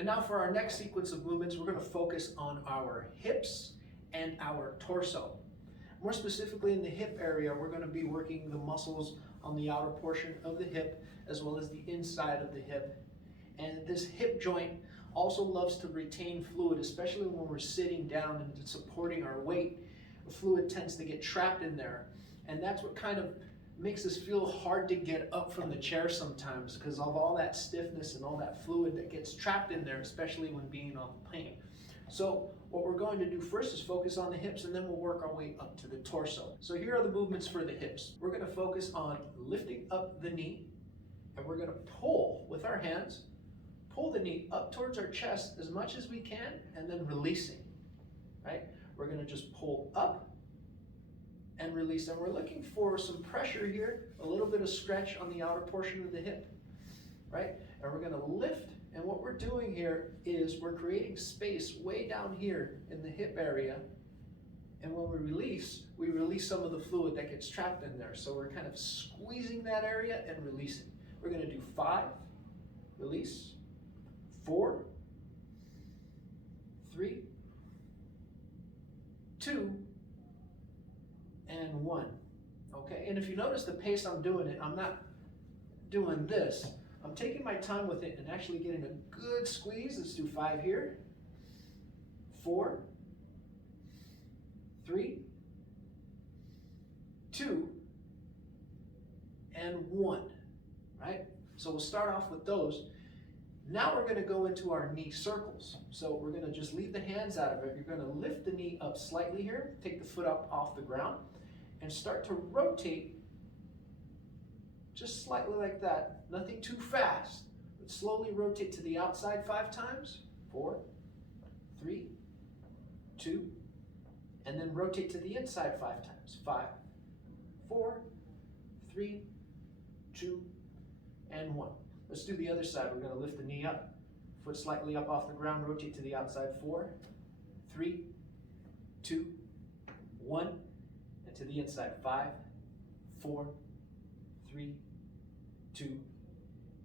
And now for our next sequence of movements, we're going to focus on our hips and our torso. More specifically in the hip area, we're going to be working the muscles on the outer portion of the hip as well as the inside of the hip. And this hip joint also loves to retain fluid, especially when we're sitting down and supporting our weight. The fluid tends to get trapped in there. And that's what kind of makes us feel hard to get up from the chair sometimes, because of all that stiffness and all that fluid that gets trapped in there, especially when being on the plane. So what we're going to do first is focus on the hips, and then we'll work our way up to the torso. So here are the movements for the hips. We're going to focus on lifting up the knee, and we're going to pull with our hands, pull the knee up towards our chest as much as we can, and then releasing, right? We're going to just pull up and release. And we're looking for some pressure here, a little bit of stretch on the outer portion of the hip, right? And we're going to lift, and what we're doing here is we're creating space way down here in the hip area. And when we release some of the fluid that gets trapped in there. So we're kind of squeezing that area and releasing. We're going to do 5, release, 4, 3, 2, and 1. Okay, and if you notice the pace I'm doing it, I'm not doing this. I'm taking my time with it and actually getting a good squeeze. Let's do 5 here, 4, 3, 2, and 1, right? So we'll start off with those. Now we're going to go into our knee circles. So we're going to just leave the hands out of it. You're going to lift the knee up slightly here, take the foot up off the ground, and start to rotate just slightly like that. Nothing too fast, but slowly rotate to the outside 5 times. 4, 3, 2, and then rotate to the inside 5 times. 5, 4, 3, 2, and 1. Let's do the other side. We're going to lift the knee up, foot slightly up off the ground, rotate to the outside. 4, 3, 2, 1, and to the inside. 5, 4, 3, 2,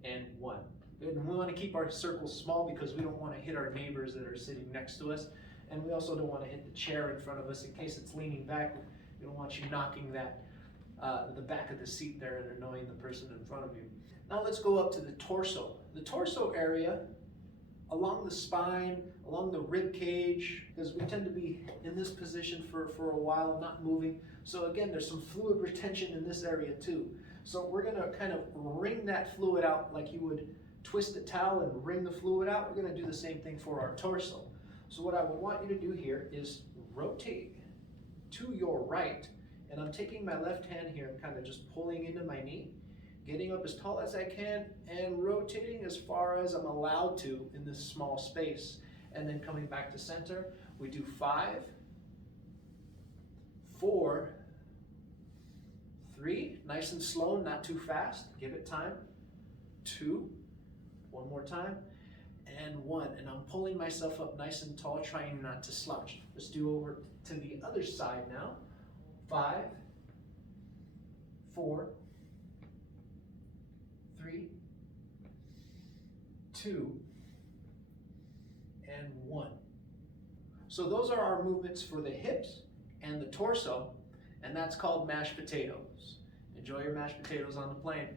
and 1. Good. And we want to keep our circles small because we don't want to hit our neighbors that are sitting next to us, and we also don't want to hit the chair in front of us in case it's leaning back. We don't want you knocking that the back of the seat there and annoying the person in front of you. Now let's go up to the torso. The torso area, along the spine, along the rib cage, because we tend to be in this position for a while, not moving. So again, there's some fluid retention in this area too. So we're going to kind of wring that fluid out like you would twist a towel and wring the fluid out. We're going to do the same thing for our torso. So what I would want you to do here is rotate to your right, and I'm taking my left hand here and kind of just pulling into my knee, getting up as tall as I can and rotating as far as I'm allowed to in this small space, and then coming back to center. We do 5, 4, 3, nice and slow, not too fast, give it time, 2, one more time, and 1. And I'm pulling myself up nice and tall, trying not to slouch. Let's do over to the other side now. 5, 4, 3, 2, and 1. So those are our movements for the hips and the torso, and that's called mashed potatoes. Enjoy your mashed potatoes on the plane.